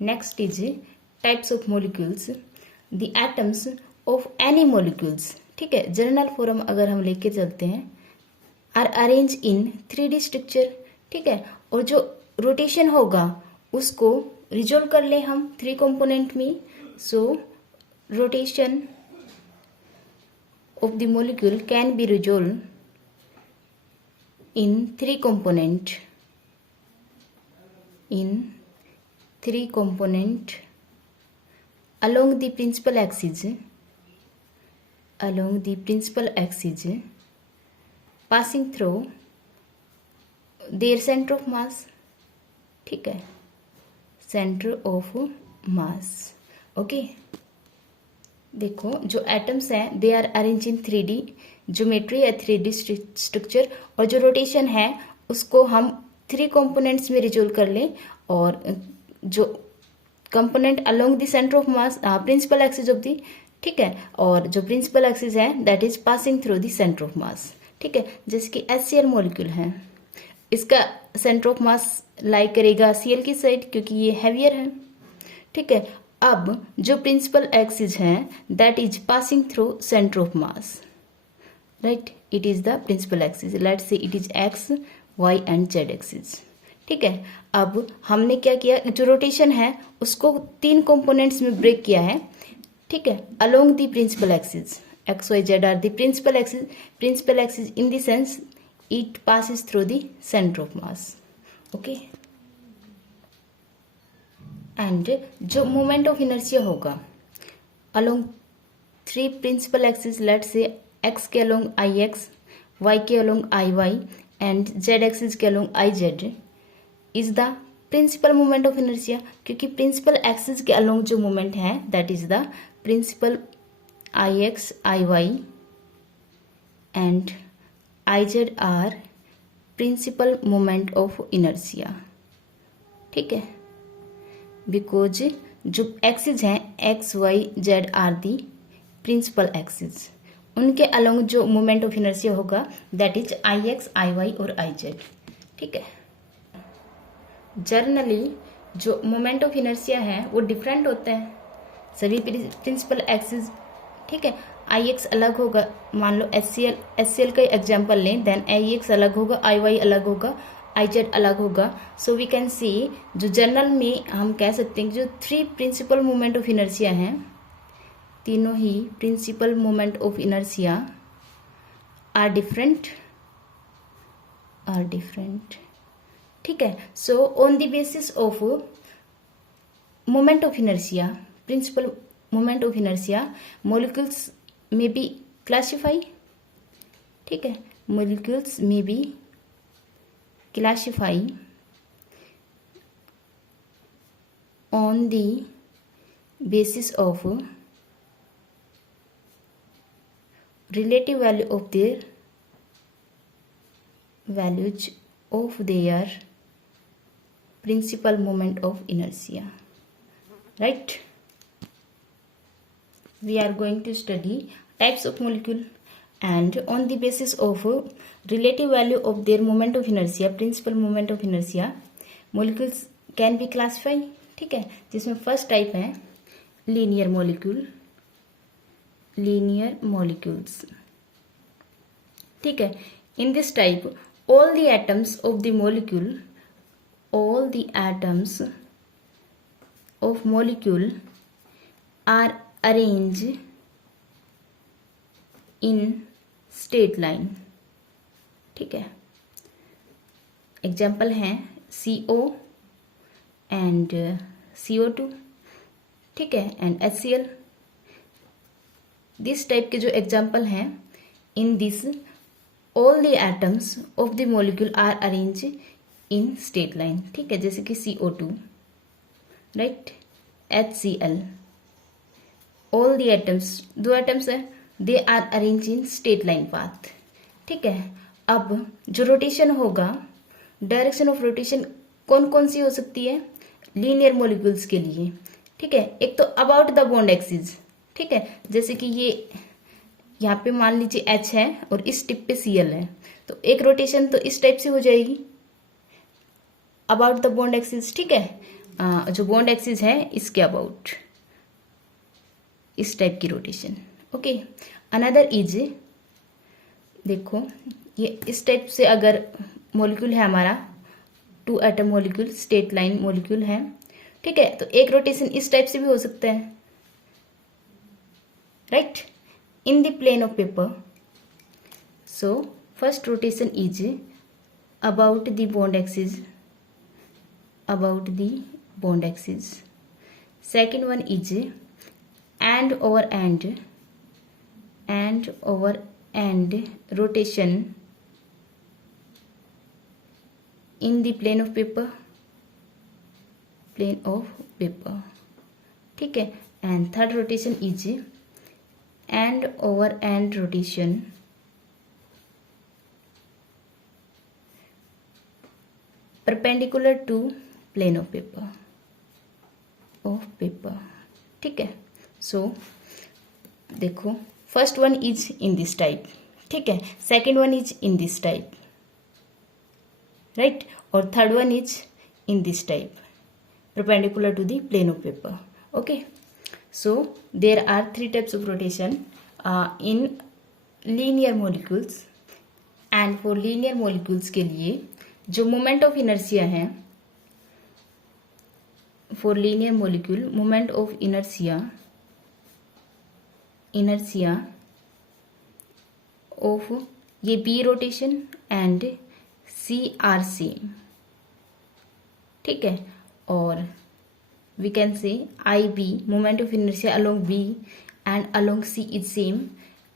Next is types of molecules, the atoms of any molecules. ठीक है, general form अगर हम लेके चलते हैं, are arrange in 3D structure. ठीक है, और जो रोटेशन होगा उसको रिजोल्व कर ले हम 3 कंपोनेंट में। सो rotation of the molecule can be resolved in 3 component along the principal axis passing through their center of mass। ठीक है, सेंटर ऑफ मास। ओके, देखो जो एटम्स हैं they are arrange in 3D geometry या 3D structure, और जो rotation है उसको हम 3 कंपोनेंट्स में रिजोल्व कर लें, और जो component along the centre of mass principal axis of the, ठीक है, और जो प्रिंसिपल एक्सिस है that is passing through the centre of mass. ठीक है, जैसे कि HCl मॉलिक्यूल है, इसका सेंटर ऑफ मास लाई करेगा Cl की साइड क्योंकि ये हैवियर है। ठीक है, अब जो प्रिंसिपल एक्सिस है that is passing through centre of mass, right, it is the principal axis. Let's say it is X Y and Z axis. ठीक है, अब हमने क्या किया, जो रोटेशन है उसको 3 कंपोनेंट्स में ब्रेक किया है। ठीक है, along the principal axis, X Y Z are the principal axis in the sense it passes through the centre of mass. Okay, and जो मोमेंट ऑफ इनर्शिया होगा along 3 principal axis, let's say X के along I X, Y के along I Y and Z axis के along I Z, is the principal moment of inertia. क्योंकि principal axis के along जो moment है that is the principal I X I Y and I Z are principal moment of inertia. ठीक है, because जो axis हैं X Y Z are the principal axis, उनके along जो मोमेंट ऑफ इनर्शिया होगा that is I X I Y और I Z. ठीक है, जनरली जो मोमेंट ऑफ इनर्शिया है वो डिफरेंट होते हैं सभी प्रिंसिपल एक्सिस। ठीक है, आई एक्स अलग होगा, मान लो एचसीएल का एग्जाम्पल लें, देन आई एक्स अलग होगा, आई वाई अलग होगा, आई जेड अलग होगा। सो वी कैन सी जो जनरल में हम कह सकते हैं जो 3 प्रिंसिपल मोमेंट ऑफ इनर्शिया हैं, तीनों ही principal moment of inertia are different. ठीक है, so on the basis of moment of inertia, principal moment of inertia, molecules में बी क्लासिफाई। ठीक है, मॉलिक्यूल्स में be classify on the basis of relative value of their values of their principal moment of inertia, right? We are going to study types of molecule, and on the basis of relative value of their moment of inertia, principal moment of inertia, molecules can be classified। ठीक है, जिसमें first type है linear molecules. ठीक है, इन this type all the atoms of molecule are arranged in straight line। ठीक है, example हैं CO and CO2, ठीक है, एंड HCl। दिस टाइप के जो एग्जाम्पल हैं, in this all the atoms of the molecule are arrange in straight line. ठीक है, जैसे कि CO2, right, HCl, all the atoms, 2 atoms है, they are arrange in straight line path. ठीक है, अब जो रोटेशन होगा, डायरेक्शन ऑफ रोटेशन कौन कौन सी हो सकती है लीनियर मॉलिक्यूल्स के लिए। ठीक है, एक तो अबाउट द बॉन्ड एक्सिस। ठीक है, जैसे कि ये यहाँ पे मान लीजिए H है और इस टिप पे Cl है, तो एक रोटेशन तो इस टाइप से हो जाएगी अबाउट द बॉन्ड एक्सिस। ठीक है, जो बॉन्ड एक्सिस है इसके अबाउट, इस टाइप की रोटेशन। ओके, अनदर इज, देखो ये इस टाइप से अगर मॉलिक्यूल है हमारा, 2 atom molecule, straight line molecule है, ठीक है, तो एक रोटेशन इस टाइप से भी हो सकता है, right, in the plane of paper. So first rotation is about the bond axis, about the bond axis. Second one is and over end, end over and rotation in the plane of paper, plane of paper, ठीक है। And third rotation is and over and rotation perpendicular to plane of paper, ठीक है। So देखो first one is in this type, ठीक है, second one is in this type, right, और third one is in this type perpendicular to the plane of paper. Okay, so there are 3 types of rotation in linear molecules, and for linear molecules के लिए जो moment of inertia है, for linear molecule moment of inertia of ये B rotation and C are same, ठीक है, और we can say I B moment of inertia along B and along C is same,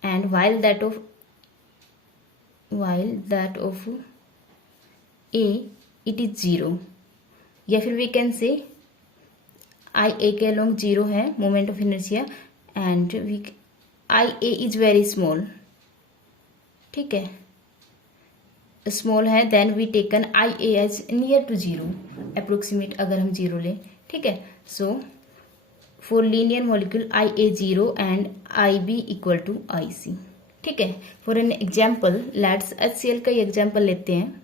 and while that of A it is 0, या फिर we can say आई ए के along 0 है moment of inertia and I A is very small, ठीक है, small है, then we taken I A as near to 0, approximate अगर हम 0 लें, ठीक है। So for linear molecule I A 0 and I B equal to I C, ठीक है। For an example let's HCl का एग्जाम्पल लेते हैं,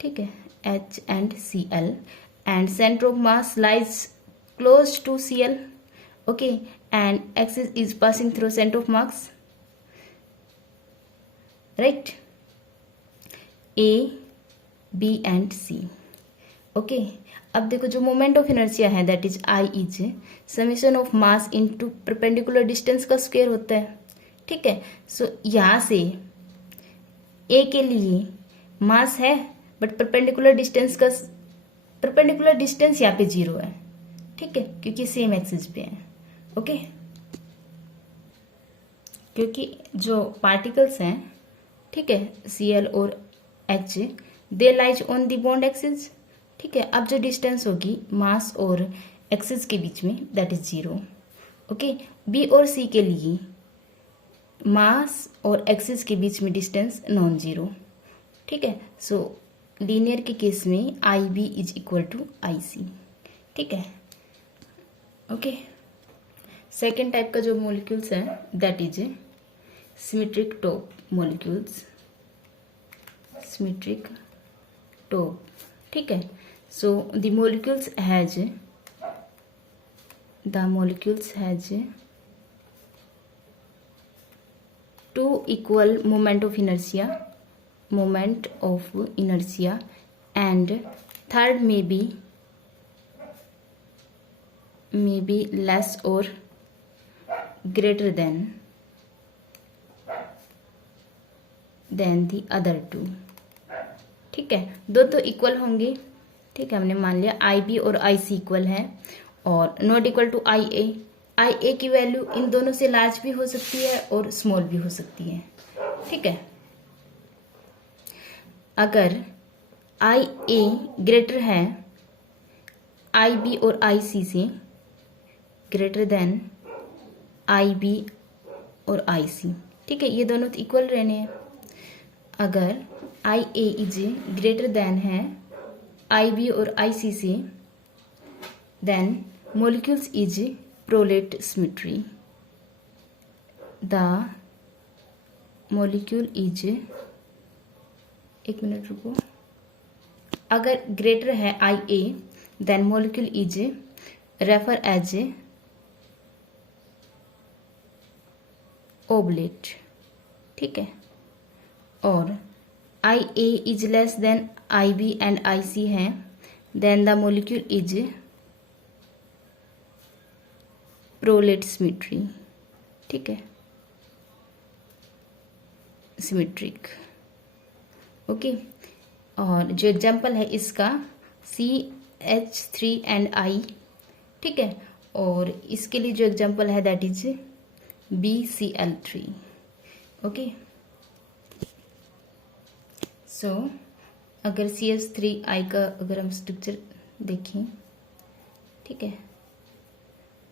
ठीक है, H and Cl and center of mass lies close to Cl, okay, and axis is passing through center of mass, right, A, B and C, okay। अब देखो जो moment of inertia है that is I is summation of mass into perpendicular distance का square होता है, ठीक है। सो यहाँ से ए के लिए मास है बट परपेंडिकुलर डिस्टेंस यहाँ पे 0 है, ठीक है, क्योंकि सेम एक्सिस पे है, ओके। क्योंकि जो पार्टिकल्स हैं, ठीक है, Cl और H they lies on the bond axis, ठीक है। अब जो डिस्टेंस होगी मास और एक्सिस के बीच में दैट इज 0, ओके। बी और सी के लिए मास और एक्सिस के बीच में डिस्टेंस नॉन जीरो, ठीक है। सो लीनियर के केस में आई B is equal to I C, ठीक है, ओके। सेकेंड टाइप का जो मॉलिक्यूल्स है that is symmetric top molecules, symmetric top, ठीक है। So the molecules has 2 equal moment of inertia, and third may be less or greater than the other 2, ठीक है। दो तो इक्वल होंगे, ठीक है, हमने मान लिया आई बी और आई सी इक्वल है, और नॉट इक्वल टू आई ए की वैल्यू इन दोनों से लार्ज भी हो सकती है और स्मॉल भी हो सकती है, ठीक है। अगर आई ए ग्रेटर है आई बी और आई सी से, ग्रेटर देन आई बी और आई सी, ठीक है, ये दोनों तो इक्वल रहने हैं। अगर I A is greater than है आई बी और आई सी से, then molecules is prolate symmetry, the molecule is, एक मिनट रुको, अगर ग्रेटर है आई ए then molecule is referred as oblate, ठीक है। और IA is less than IB and IC है, then the molecule is prolate symmetry, ठीक है, सिमेट्रिक, ओके। और जो एग्जाम्पल है इसका CH3 एंड I, ठीक है। और इसके लिए जो एग्जाम्पल है दैट इज BCl3, ओके। सो अगर CH3I का अगर हम स्ट्रक्चर देखें, ठीक है,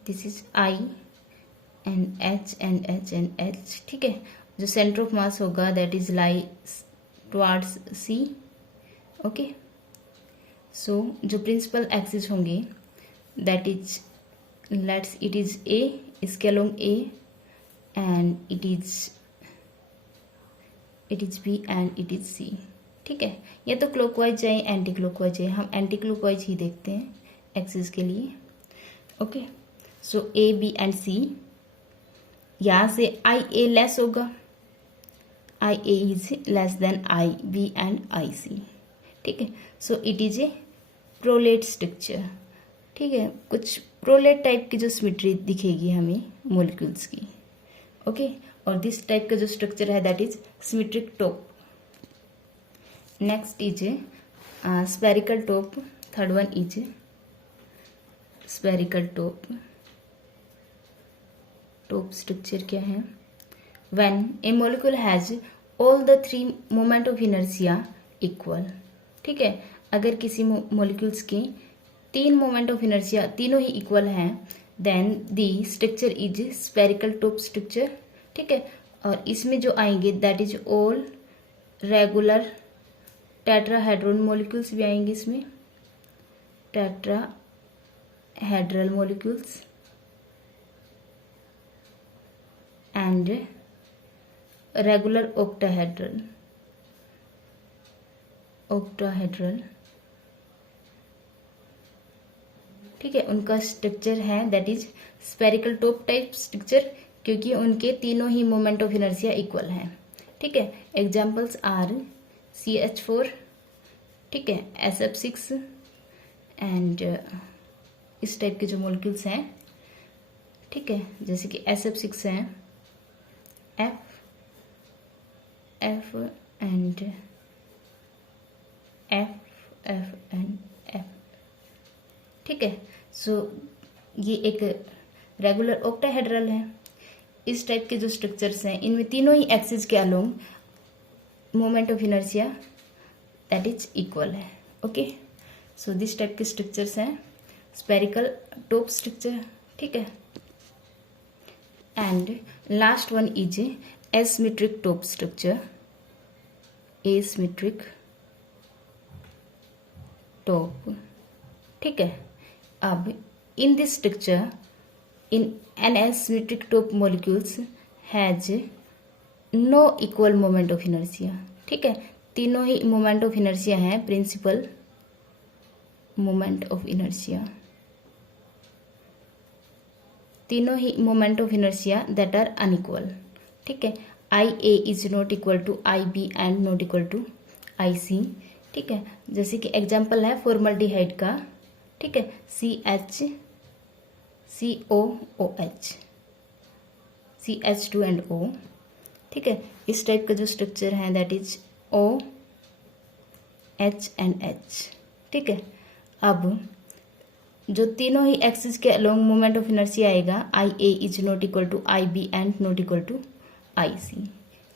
this is I and H and H and H, ठीक है। जो सेंटर ऑफ मास होगा that is lie towards C, okay. So जो प्रिंसिपल एक्सिस होंगे that is let's it is A, इसके along A and it is B and it is C, ठीक है। या तो क्लॉकवाइज जाए एंटी क्लॉकवाइज जाए, हम एंटी क्लॉकवाइज ही देखते हैं एक्सिस के लिए, okay. So A B and C, यहाँ से IA लेस होगा, IA is less than IB and IC, ठीक है। So it is a prolate structure, ठीक है। कुछ प्रोलेट टाइप की जो सिमेट्री दिखेगी हमें मोलिक्यूल्स की, ओके। और दिस टाइप का जो स्ट्रक्चर है that is symmetric top. Next is spherical top, third one is spherical top. Top structure क्या है? When A molecule has all the three moment of inertia equal, ठीक है। अगर किसी मॉलिक्यूल्स के तीन मोमेंट ऑफ इनर्शिया तीनों ही इक्वल हैं then the structure is spherical top structure, ठीक है। और इसमें जो आएंगे that is all regular tetrahedral molecules भी आएंगे इसमें, tetrahedral molecules and regular octahedral, ठीक है। उनका स्ट्रक्चर है that is spherical top type structure, क्योंकि उनके तीनों ही मोमेंट ऑफ इनर्शिया इक्वल हैं, ठीक है। एग्जाम्पल्स आर CH4, ठीक है, SF6 एंड इस टाइप के जो मॉलिक्यूल्स हैं, ठीक है, जैसे कि SF6 हैं, F and F and F, ठीक है। सो ये एक रेगुलर ऑक्टाहेड्रल है। इस टाइप के जो स्ट्रक्चर्स हैं इनमें तीनों ही एक्सिस के along moment of inertia that is equal है, ओके। सो दिस टाइप के स्ट्रक्चर्स हैं स्फेरिकल टॉप स्ट्रक्चर, ठीक है। And last one is asymmetric top structure, asymmetric top, ठीक है। अब in this structure in an asymmetric top molecules has no equal moment of inertia, ठीक है। तीनों ही मोमेंट ऑफ इनर्शिया हैं प्रिंसिपल मोमेंट ऑफ इनर्शिया, तीनों ही moment of inertia that are unequal, ठीक है। IA is not equal to IB and not equal to IC, ठीक है। जैसे कि एग्जाम्पल है फॉर्मल्डिहाइड का, ठीक है, CH2OH, CH2 एंड O, ठीक है। इस टाइप का जो स्ट्रक्चर है that is OH and H, ठीक है। अब जो तीनों ही एक्सिस के अलोंग मोमेंट ऑफ इनर्शिया आएगा IA is not equal to IB and not equal to IC,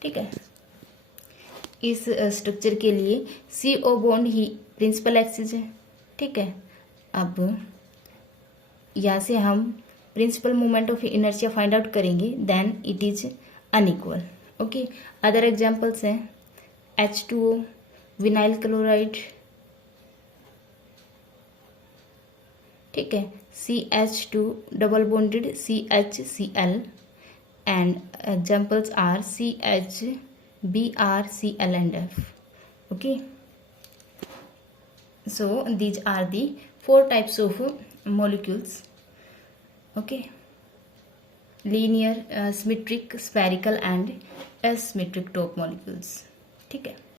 ठीक है। इस स्ट्रक्चर के लिए CO बॉन्ड ही प्रिंसिपल एक्सिस है, ठीक है। अब यहाँ से हम principal moment of inertia find out करेंगे then it is unequal, okay. Other examples हैं H2O, विनाइल क्लोराइड, ठीक है, CH2 double bonded CHCl and examples are CHBr Cl and F, okay. So these are the 4 types of molecules. Okay, linear, symmetric, spherical and asymmetric top molecules. ठीक है.